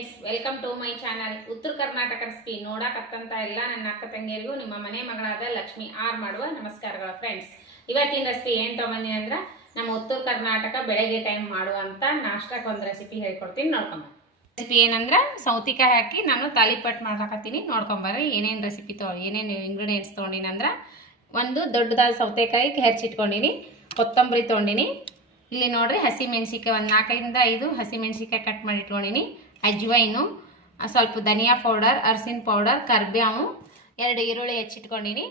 Friends, welcome to my channel. Uttara Karnataka recipe ನೋಡಕತ್ತಂತ ಎಲ್ಲ ನನ್ನ ಅಕ್ಕ ತಂಗಿಯರಿಗೂ ನಿಮ್ಮ ಮನೆ ಮಗಳಾದ ಲಕ್ಷ್ಮಿ ಆರ್ ಮಾಡುವ ನಮಸ್ಕಾರಗಳು. ಫ್ರೆಂಡ್ಸ್, ಇವತ್ತಿನ ರೆಸಿಪಿ ಏನು ತೊಗೊಂಡಿನಿ ಅಂದ್ರೆ ನಮ್ಮ ಉತ್ತರ ಕರ್ನಾಟಕ ಬೆಳಗ್ಗೆ ಟೈಮ್ ಮಾಡುವಂಥ ನಾಷ್ಟಕ್ಕೆ ಒಂದು ರೆಸಿಪಿ ಹೇಳ್ಕೊಡ್ತೀನಿ, ನೋಡ್ಕೊಂಬ. ರೆಸಿಪಿ ಏನಂದ್ರೆ ಸೌತಿಕಾಯಿ ಹಾಕಿ ನಾನು ತಾಲಿಪಟ್ಟು ಮಾಡ್ಲಾಕತ್ತೀನಿ, ನೋಡ್ಕೊಂಬರ್ರಿ. ಏನೇನು ರೆಸಿಪಿ ಏನೇನು ಇಂಗ್ರೀಡಿಯೆಂಟ್ಸ್ ತೊಗೊಂಡಿನಿ ಅಂದ್ರೆ ಒಂದು ದೊಡ್ಡದಾದ ಸೌತೆಕಾಯಿ ಹೆಚ್ಚಿಟ್ಕೊಂಡಿನಿ, ಕೊತ್ತಂಬರಿ ತೊಗೊಂಡಿನಿ, ಇಲ್ಲಿ ನೋಡ್ರಿ ಹಸಿ ಮೆಣಸಿಕಾಯಿ ಒಂದು 4-5 ಹಸಿ ಮೆಣಸಿಕಾಯಿ ಕಟ್ ಮಾಡಿ ಇಟ್ಕೊಂಡಿನಿ, ಅಜ್ವೈನು, ಸ್ವಲ್ಪ ಧನಿಯಾ ಪೌಡರ್, ಅರಸಿನ ಪೌಡರ್, ಕರ್ಬೇವು, 2 ಈರುಳ್ಳಿ ಹೆಚ್ಚಿಟ್ಕೊಂಡಿನಿ.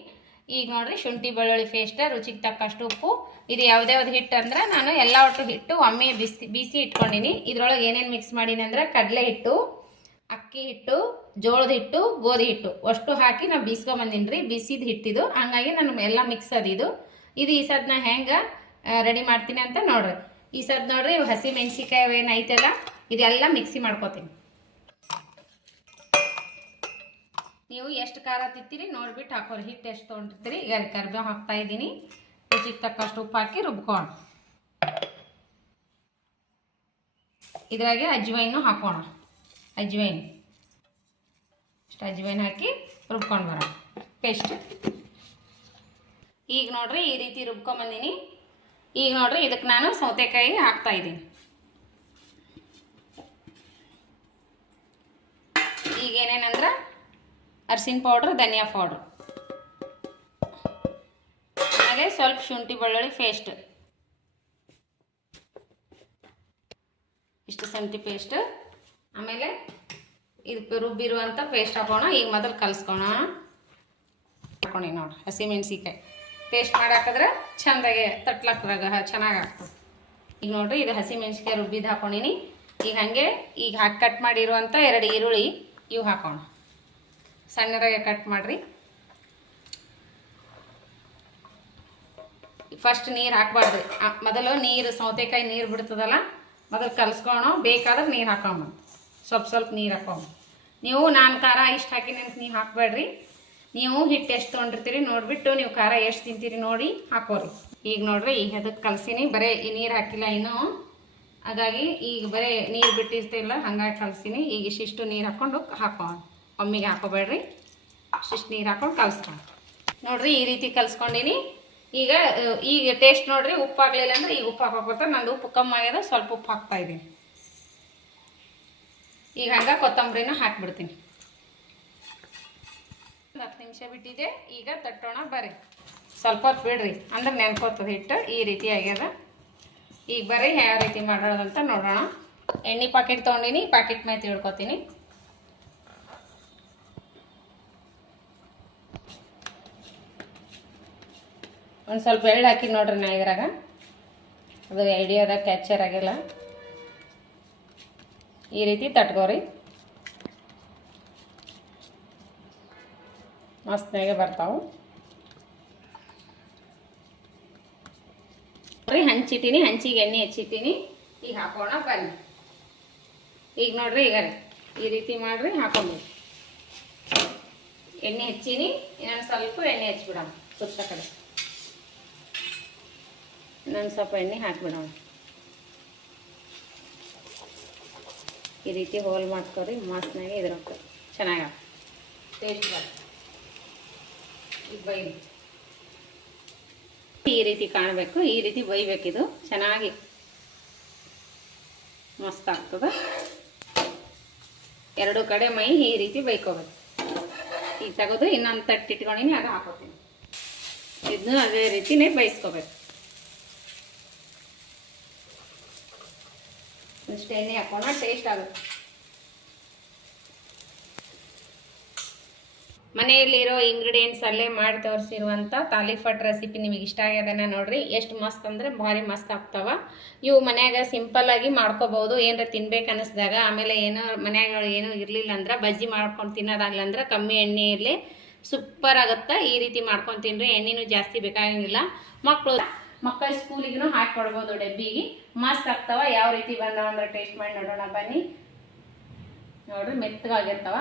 ಈಗ ನೋಡ್ರಿ ಶುಂಠಿ ಬೆಳ್ಳುಳ್ಳಿ ಪೇಸ್ಟ್, ರುಚಿಗೆ ತಕ್ಕಷ್ಟು ಉಪ್ಪು. ಇದು ಯಾವುದೇ ಹಿಟ್ಟು ಅಂದ್ರೆ ನಾನು ಎಲ್ಲ ಒಟ್ಟು ಹಿಟ್ಟು ಒಮ್ಮೆ ಬಿಸಿ ಇಟ್ಕೊಂಡಿನಿ. ಇದ್ರೊಳಗೆ ಏನೇನು ಮಿಕ್ಸ್ ಮಾಡೀನಿ ಅಂದ್ರೆ ಕಡಲೆ ಹಿಟ್ಟು, ಅಕ್ಕಿ ಹಿಟ್ಟು, ಜೋಳದ ಹಿಟ್ಟು, ಗೋಧಿ ಹಿಟ್ಟು ಅಷ್ಟು ಹಾಕಿ ನಾನು ಬೀಸ್ಕೊಂಬಂದಿನಿ ರೀ. ಬಿಸಿದ ಹಿಟ್ಟಿದು, ಹಂಗಾಗಿ ನಾನು ಎಲ್ಲ ಮಿಕ್ಸ್ ಅದಿದು. ಇದು ಈ ಸದ್ನ ಹೆಂಗೆ ರೆಡಿ ಮಾಡ್ತೀನಿ ಅಂತ ನೋಡ್ರಿ. ಈ ಸದ್ ನೋಡ್ರಿ ಹಸಿ ಮೆಣಸಿಕಾಯಿ ಏನೈತಲ್ಲ ಇದೆಲ್ಲ ಮಿಕ್ಸಿ ಮಾಡ್ಕೋತೀನಿ. ನೀವು ಎಷ್ಟು ಖಾರ ತಿತ್ತೀರಿ ನೋಡ್ಬಿಟ್ಟು ಹಾಕೋರಿ. ಹಿಟ್ಟು ಎಷ್ಟು ತೊಗೊಂಡಿರ್ತೀರಿ. ಈಗ ಕರಿಬೇವು ಹಾಕ್ತಾ ಇದ್ದೀನಿ, ರುಚಿಗೆ ತಕ್ಕಷ್ಟು ಉಪ್ಪು ಹಾಕಿ ರುಬ್ಕೊಂಡು ಇದ್ರಾಗೆ ಅಜ್ವೈನು ಹಾಕೋಣ. ಅಜ್ವೈನ್ ಇಷ್ಟು ಅಜ್ವೈನ್ ಹಾಕಿ ರುಬ್ಕೊಂಡು ಬರೋಣ ಪೇಸ್ಟ್. ಈಗ ನೋಡ್ರಿ ಈ ರೀತಿ ರುಬ್ಕೊಂಬಂದಿನಿ. ಈಗ ನೋಡ್ರಿ ಇದಕ್ಕೆ ನಾನು ಸೌತೆಕಾಯಿ ಹಾಕ್ತಾ ಇದ್ದೀನಿ. ಈಗ ಏನೇನಂದ್ರೆ ಅರಸಿನ ಪೌಡ್ರ್, ಧನಿಯಾ ಪೌಡ್ರ್, ಹಾಗೆ ಸ್ವಲ್ಪ ಶುಂಠಿ ಬೆಳ್ಳುಳ್ಳಿ ಪೇಸ್ಟ್, ಇಷ್ಟು ಶುಂಠಿ ಪೇಸ್ಟ್, ಆಮೇಲೆ ಇದು ರುಬ್ಬಿರುವಂಥ ಪೇಸ್ಟ್ ಹಾಕೋಣ. ಈಗ ಮೊದಲು ಕಲಿಸ್ಕೋಣ. ಹಾಕೊಂಡಿ ನೋಡ್ರಿ ಹಸಿ ಮೆಣಸಿಕಾಯಿ ಪೇಸ್ಟ್ ಮಾಡಿ ಹಾಕಿದ್ರೆ ಚೆಂದಾಗೆ ತಟ್ಲಕ್ರಾಗ ಚೆನ್ನಾಗಾಗ್ತದೆ. ಈಗ ನೋಡ್ರಿ ಇದು ಹಸಿ ಮೆಣಸಿಕಾಯಿ ರುಬ್ಬಿದ್ದು ಹಾಕೊಂಡಿನಿ. ಈಗ ಹಾಗೆ ಈಗ ಕಟ್ ಮಾಡಿರುವಂಥ 2 ಈರುಳ್ಳಿ ಇವು ಹಾಕೋಣ. ಸಣ್ಣದಾಗೆ ಕಟ್ ಮಾಡಿರಿ. ಫಸ್ಟ್ ನೀರು ಹಾಕ್ಬಾರ್ದು, ಮೊದಲು ನೀರು ಸೌತೆಕಾಯಿ ನೀರು ಬಿಡ್ತದಲ್ಲ ಮೊದಲು ಕಲಿಸ್ಕೋಣ. ಬೇಕಾದ್ರೆ ನೀರು ಹಾಕೋಣ, ಸ್ವಲ್ಪ ನೀರು ಹಾಕೋಣ. ನೀವು ನಾನು ಖಾರ ಇಷ್ಟು ಹಾಕಿನಿ ಅಂತ ನೀವು ಹಾಕಬೇಡ್ರಿ. ನೀವು ಹಿಟ್ಟು ಎಷ್ಟು ತೊಗೊಂಡಿರ್ತೀರಿ ನೋಡಿಬಿಟ್ಟು ನೀವು ಖಾರ ಎಷ್ಟು ತಿಂತೀರಿ ನೋಡಿ ಹಾಕೋರಿ. ಈಗ ನೋಡ್ರಿ ಈಗ ಅದಕ್ಕೆ ಕಲಸಿನಿ, ಬರೀ ಈ ನೀರು ಹಾಕಿಲ್ಲ ಇನ್ನೂ, ಹಾಗಾಗಿ ಈಗ ಬರೀ ನೀರು ಬಿಟ್ಟಿರ್ತಿಲ್ಲ ಹಂಗಾಗಿ ಕಲಸಿನಿ. ಈಗ ಇಷ್ಟು ನೀರು ಹಾಕ್ಕೊಂಡು ಹಾಕೋಣ. ಒಮ್ಮಿಗೆ ಹಾಕೋಬೇಡ್ರಿ, ಇಷ್ಟು ನೀರು ಹಾಕೊಂಡು ಕಲಿಸ್ಕೊಂಡು ನೋಡ್ರಿ ಈ ರೀತಿ ಕಲಿಸ್ಕೊಂಡಿನಿ. ಈಗ ಟೇಸ್ಟ್ ನೋಡ್ರಿ ಉಪ್ಪು ಆಗಲಿಲ್ಲ ಅಂದ್ರೆ ಈಗ ಉಪ್ಪು ಹಾಕೋತ. ನಂದು ಉಪ್ಪು ಕಮ್ಮಿ ಆಗ್ಯದ, ಸ್ವಲ್ಪ ಉಪ್ಪು ಹಾಕ್ತಾ ಇದ್ದೀನಿ. ಈಗ ಹಂಗೆ ಕೊತ್ತಂಬರಿನ ಹಾಕಿಬಿಡ್ತೀನಿ. 10 ನಿಮಿಷ ಬಿಟ್ಟಿದೆ. ಈಗ ತಟ್ಟೋಣ ಬರ್ರಿ. ಸ್ವಲ್ಪ ಹೊತ್ತು ಬಿಡ್ರಿ ಅಂದ್ರೆ ನೆನ್ಕೋತದೆ ಹಿಟ್ಟು. ಈ ರೀತಿ ಆಗ್ಯದ. ಈಗ ಬರ್ರಿ ಯಾವ ರೀತಿ ಮಾಡೋದಂತ ನೋಡೋಣ. ಎಣ್ಣೆ ಪಾಕೆಟ್ ತೊಗೊಂಡಿನಿ, ಪಾಕೆಟ್ ಮೇಲೆ ತಿಳ್ಕೊತೀನಿ. ಒಂದು ಸ್ವಲ್ಪ ಎಳ್ಳು ಹಾಕಿ ನೋಡ್ರಿ ನಾ ಇದ್ರಾಗ. ಅದು ಐಡಿಯಾದ ಕ್ಯಾಚರ್ ಆಗಿಲ್ಲ. ಈ ರೀತಿ ತಟ್ಕೋರಿ, ಮಸ್ತ್ನಾಗೆ ಬರ್ತಾವೆ. ನೋಡ್ರಿ ಹಂಚಿಟ್ಟಿನಿ, ಹಂಚಿಗೆ ಎಣ್ಣೆ ಹಚ್ಚಿಟ್ಟಿನಿ. ಈಗ ಹಾಕೋಣ ಬನ್ನಿ. ಈಗ ನೋಡ್ರಿ ಈಗ ಈ ರೀತಿ ಮಾಡ್ರಿ ಹಾಕೊಂಡ್ರಿ. ಎಣ್ಣೆ ಹಚ್ಚೀನಿ, ಇನ್ನೊಂದು ಸ್ವಲ್ಪ ಎಣ್ಣೆ ಹಚ್ಬಿಡೋಣ. ಸುತ್ತ ಕಡೆ ಇನ್ನೊಂದು ಸ್ವಲ್ಪ ಎಣ್ಣೆ ಹಾಕಿಬಿಡೋಣ. ಈ ರೀತಿ ಹೋಲ್ ಮಾಡ್ಕೊರಿ, ಮಸ್ತ್ನಾಗೆ ಇದ್ರಾಗ ಚೆನ್ನಾಗಿ ಟೇಸ್ಟ್ ಬರ್ತದೆ. ಈಗ ಬೈಲಿ ಈ ರೀತಿ ಕಾಣಬೇಕು, ಈ ರೀತಿ ಬೈಬೇಕಿದು. ಚೆನ್ನಾಗಿ ಮಸ್ತ್ ಆಗ್ತದೆ. 2 ಕಡೆ ಮೈ ಈ ರೀತಿ ಬೈಕೋಬೇಕು. ಈಗ ತೆಗೆದು ಇನ್ನೊಂದು ತಟ್ಟು ಇಟ್ಕೊಂಡಿನಿ, ಅದು ಹಾಕೋತೀನಿ. ಇದನ್ನು ಅದೇ ರೀತಿನೇ ಬೈಸ್ಕೋಬೇಕು. ಇಷ್ಟು ಎಣ್ಣೆ ಹಾಕೋಣ, ಟೇಸ್ಟ್ ಆಗುತ್ತೆ. ಮನೆಯಲ್ಲಿರೋ ಇಂಗ್ರೀಡಿಯೆಂಟ್ಸ್ ಅಲ್ಲೇ ಮಾಡಿ ತೋರಿಸಿರುವಂಥ ತಾಲಿಪಟ್ ರೆಸಿಪಿ ನಿಮಗೆ ಇಷ್ಟ ಆಗ್ಯದನ್ನ ನೋಡ್ರಿ. ಎಷ್ಟು ಮಸ್ತ್ ಅಂದರೆ ಭಾರಿ ಮಸ್ತ್ ಆಗ್ತಾವ ಇವು. ಮನ್ಯಾಗ ಸಿಂಪಲ್ಲಾಗಿ ಮಾಡ್ಕೋಬೋದು ಏನಾರ ತಿನ್ಬೇಕು ಅನ್ನಿಸ್ದಾಗ. ಆಮೇಲೆ ಏನೋ ಮನ್ಯಾಗ ಏನೂ ಇರಲಿಲ್ಲ ಅಂದ್ರೆ ಬಜ್ಜಿ ಮಾಡ್ಕೊಂಡು ತಿನ್ನೋದಾಗಲ್ಲ ಅಂದ್ರೆ ಕಮ್ಮಿ ಎಣ್ಣೆ ಇರಲಿ, ಸೂಪರ್ ಆಗುತ್ತೆ. ಈ ರೀತಿ ಮಾಡ್ಕೊಂಡು ತಿನ್ರಿ, ಎಣ್ಣೆನೂ ಜಾಸ್ತಿ ಬೇಕಾಗಿಲ್ಲ. ಮಕ್ಕಳ ಸ್ಕೂಲಿಗೂ ಹಾಕಿ ಕೊಡ್ಬೋದು ಡಬ್ಬಿಗೆ, ಮಸ್ತ್ ಆಗ್ತಾವ. ಯಾವ ರೀತಿ ಬಂದವ ಅಂದ್ರೆ ಟೇಸ್ಟ್ ಮಾಡಿ ನೋಡೋಣ ಬನ್ನಿ. ನೋಡ್ರಿ ಮೆತ್ತಗಾಗಿರ್ತಾವ.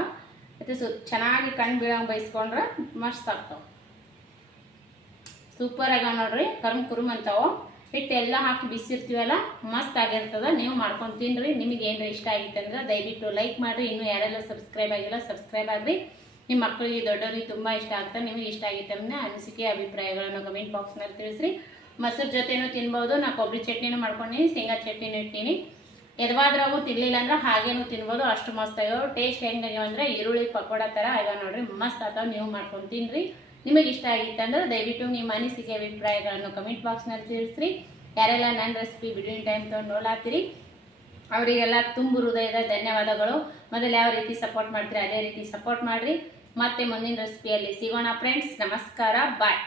ಮತ್ತು ಚೆನ್ನಾಗಿ ಕಣ್ಣು ಬೀಳಂಗೆ ಬೈಸ್ಕೊಂಡ್ರೆ ಮಸ್ತ್ ಆಗ್ತಾವೆ. ಸೂಪರ್ ಆಗ್ಯಾವ ನೋಡ್ರಿ, ಕುರುಮ್ ಅಂತಾವ. ಹಿಟ್ಟೆಲ್ಲ ಹಾಕಿ ಬಿಸಿರ್ತೀವಲ್ಲ ಮಸ್ತ್ ಆಗಿರ್ತದೆ. ನೀವು ಮಾಡ್ಕೊಂಡು ತಿನ್ನಿರಿ. ನಿಮಗೆ ಏನಾರ ಇಷ್ಟ ಆಗಿತ್ತು ಅಂದ್ರೆ ದಯವಿಟ್ಟು ಲೈಕ್ ಮಾಡಿರಿ. ಇನ್ನೂ ಯಾರೆಲ್ಲ ಸಬ್ಸ್ಕ್ರೈಬ್ ಆಗಿಲ್ಲ ಸಬ್ಸ್ಕ್ರೈಬ್ ಆಗಿರಿ. ನಿಮ್ಮ ಮಕ್ಕಳಿಗೆ ದೊಡ್ಡವರಿಗೆ ತುಂಬ ಇಷ್ಟ ಆಗ್ತದೆ. ನಿಮಗೆ ಇಷ್ಟ ಆಗಿತ್ತು ಅಂದರೆ ಅನಿಸಿಕೆ ಅಭಿಪ್ರಾಯಗಳನ್ನು ಕಮೆಂಟ್ ಬಾಕ್ಸ್ನಲ್ಲಿ ತಿಳಿಸ್ರಿ. ಮೊಸರು ಜೊತೆನೂ ತಿನ್ಬೋದು. ನಾ ಕೊಬ್ಬರಿ ಚಟ್ನಿನೂ ಮಾಡ್ಕೊಂಡಿನಿ, ಶೇಂಗಾ ಚಟ್ನಿನೂ ಇಟ್ಟಿನಿ. ಎದವಾದ್ರಾಗೂ ತಿನ್ನಲಿಲ್ಲ ಅಂದ್ರೆ ಹಾಗೇನು ತಿನ್ಬೋದು. ಅಷ್ಟು ಮಸ್ತ್ ಆಗ್ಯಾವ. ಟೇಸ್ಟ್ ಹೆಂಗಾಗ್ಯಾವ ಅಂದರೆ ಈರುಳ್ಳಿ ಪಕೋಡ ಥರ ಆಗ್ಯಾವ ನೋಡ್ರಿ. ಮಸ್ತ್ ಆಗ್ತಾವ. ನೀವು ಮಾಡ್ಕೊಂಡು ತಿನ್ನಿರಿ. ನಿಮಗೆ ಇಷ್ಟ ಆಗಿತ್ತು ಅಂದ್ರೆ ದಯವಿಟ್ಟು ನಿಮ್ಮ ಅನಿಸಿಕೆ ಅಭಿಪ್ರಾಯಗಳನ್ನು ಕಮೆಂಟ್ ಬಾಕ್ಸ್ನಲ್ಲಿ ತಿಳಿಸ್ರಿ. ಯಾರೆಲ್ಲ ನನ್ನ ರೆಸಿಪಿ ಬಿಟ್ವೀನ್ ಟೈಮ್ ತೊಗೊಂಡು ನೋಡಾತ್ತೀರಿ ಅವರಿಗೆಲ್ಲ ತುಂಬ ಹೃದಯದ ಧನ್ಯವಾದಗಳು. ಮೊದಲು ಯಾವ ರೀತಿ ಸಪೋರ್ಟ್ ಮಾಡ್ತೀರಿ ಅದೇ ರೀತಿ ಸಪೋರ್ಟ್ ಮಾಡಿರಿ. ಮತ್ತೆ ಮುಂದಿನ ರೆಸಿಪಿಯಲ್ಲಿ ಸಿಗೋಣ ಫ್ರೆಂಡ್ಸ್. ನಮಸ್ಕಾರ, ಬಾಯ್.